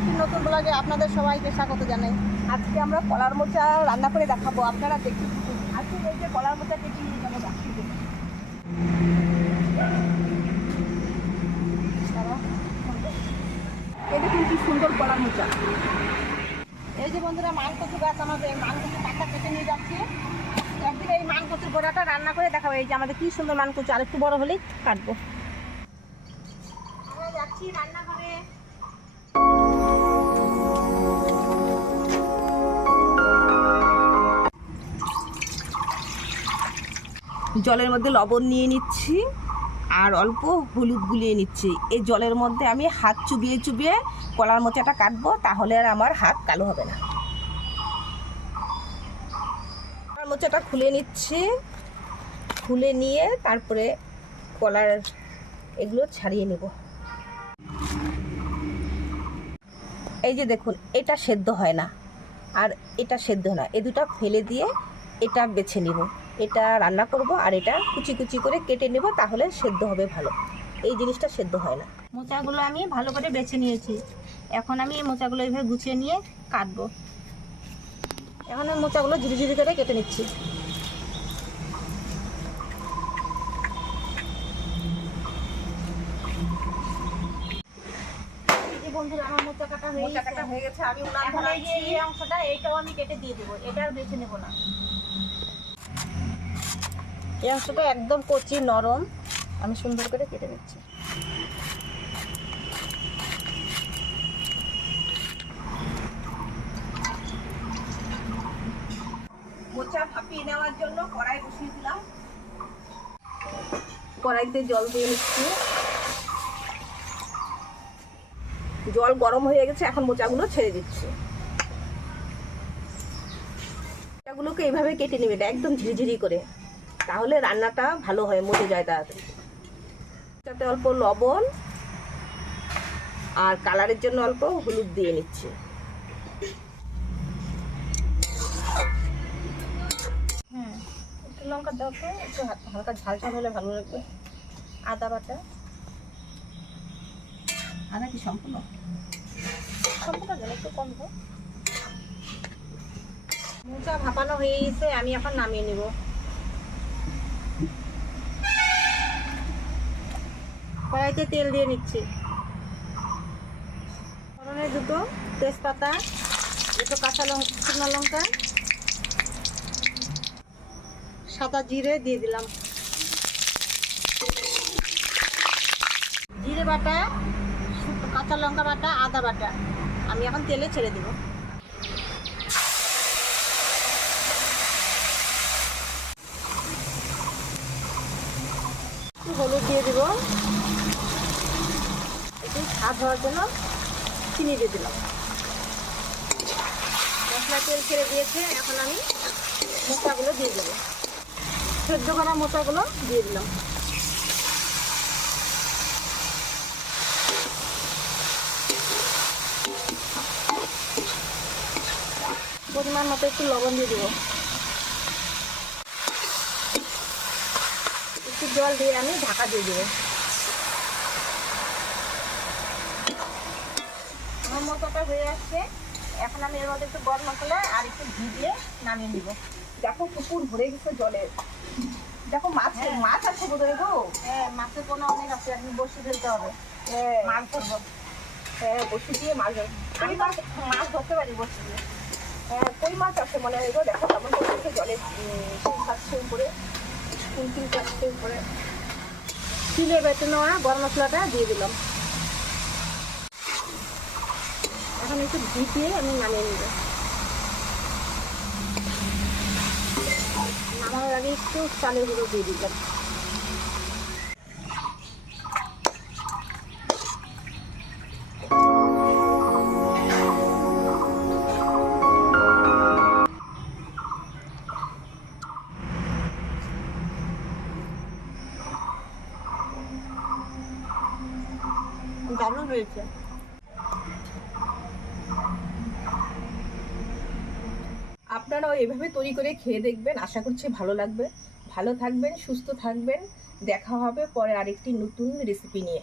একটি নতুন ব্লগে আপনাদের সবাইকে স্বাগত জানাই। আজকে আমরা কলার মোচা রান্না করে দেখাবো, আপনারা দেখতে থাকুন। আজকে এই যে কলার মোচা কেটে নিয়ে যাবো বাকিতে। এই দেখুন কি সুন্দর কলার মোচা। এই যে বন্ধুরা মানকচু গাছ, আমাদের মানকচু পাতা কেটে নিয়ে যাচ্ছি। একদিন এই মানকচুর গোড়াটা রান্না করে দেখাবো। এই যে আমাদের কি সুন্দর মানকচু, আর একটু বড় হলেই কাটবো। আমরা যাচ্ছি রান্নাঘরে। জলের মধ্যে লবণ নিয়ে নিচ্ছি আর অল্প হলুদ গুলিয়ে নিচ্ছি। এই জলের মধ্যে আমি হাত চুবিয়ে চুবিয়ে কলার মোচাটা কাটবো, তাহলে আর আমার হাত কালো হবে না। কলার মোচাটা খুলে নিচ্ছি, খুলে নিয়ে তারপরে কলার এগুলো ছাড়িয়ে নেব। এই যে দেখুন, এটা সেদ্ধ হয় না আর এটা সেদ্ধ না, এই দুটো ফেলে দিয়ে এটা বেছে নিব। এটা রান্না করব আর এটা কুচি কুচি করে কেটে নেব, তাহলে সেদ্ধ হবে ভালো। এই জিনিসটা সেদ্ধ হয় না। মোচাগুলো আমি ভালো করে বেছে নিয়েছি। এখন আমি এই মোচাগুলো এইভাবে গুছিয়ে নিয়ে কাটবো। এখন আমি মোচাগুলো ঝিরিঝিরি করে কেটে নিচ্ছি। বন্ধুরা আমার মোচা কাটা হয়ে গেছে। আমি এখন এই অংশটা এইটাও আমি কেটে দিয়ে দেবো, এটা আর বেছে নেবো না। এই অংশটা একদম কচি নরম, আমি সুন্দর করে কেটে নিচ্ছি। মোচা ভাপিয়ে নেওয়ার জন্য কড়াই বসিয়ে দিলাম। কড়াইতে জল দিয়ে নিচ্ছি। জল গরম হয়ে গেছে, এখন মোচাগুলো ছেড়ে দিচ্ছি। মোচাগুলোকে এইভাবে কেটে নেবে, একদম ঝিরিঝিরি করে, তাহলে রান্নাটা ভালো হয়, মজে যায় তাড়াতাড়ি। তাতে অল্প লবণ আর কালারের জন্য অল্প হলুদ দিয়ে নিচ্ছি। একটু লঙ্কা দাও তো, একটু হালকা ঝাল ঝাল হলে ভালো লাগবে। আদা বাটা, আদা কি সম্পূর্ণ গেলে একটু কম দাও। মোচা ভাপানো হয়ে গেছে, আমি এখন নামিয়ে নিব। কড়াইতে তেল দিয়ে নিচ্ছি। ফোড়নে দুটো তেজপাতা, দুটো কাঁচা লঙ্কা, শুকনো লঙ্কা, সাদা জিরে দিয়ে দিলাম। জিরে বাটা, কাঁচা লঙ্কা বাটা, আদা বাটা আমি এখন তেলে ছেড়ে দিব। হলুদ দিয়ে দিব, একটু স্বাদ হওয়ার জন্য চিনি দিয়ে দিলাম। মশলা তেল ছেড়ে দিয়েছে, এখন আমি মোচাগুলো দিয়ে দেবো। সেদ্ধ করা মোচাগুলো দিয়ে দিলাম। পরিমাণ মতো একটু লবণ দিয়ে দেবো। একটু জল দিয়ে আমি ঢাকা দিয়ে দেবো। আমার মোচাটা হয়ে আসছে, এখন আমি এর মধ্যে একটু গরম মশলা আর একটু ঘি দিয়ে নামিয়ে নিব। দেখো পুকুর ভরে গেছে জলে। দেখো মাছ মাছ আছে বোধহয় গো। হ্যাঁ, মাছের কোনো অনেক আছে, আপনি বসে ফেলতে হবে। মাছ ধরবো। হ্যাঁ, বসে দিয়ে মাছ আমি মাছ ধরতে পারি বসে দিয়ে। হ্যাঁ, কই মাছ আছে মনে হয় গো। দেখো কেমন করছে জলে, খাচ্ছে উপরে, কুলকুল কাটছে উপরে। চিলে বেটে নেওয়া গরম মশলাটা দিয়ে দিলাম। এখন একটু ঘি দিয়ে আমি নামিয়ে নিব। নামানোর আগে একটু চালের গুঁড়ো দিয়ে দিলাম। দারুণ হয়েছে। আপনারাও এভাবে তৈরি করে খেয়ে দেখবেন, আশা করছি ভালো লাগবে। ভালো থাকবেন, সুস্থ থাকবেন। দেখা হবে পরে আরেকটি নতুন রেসিপি নিয়ে।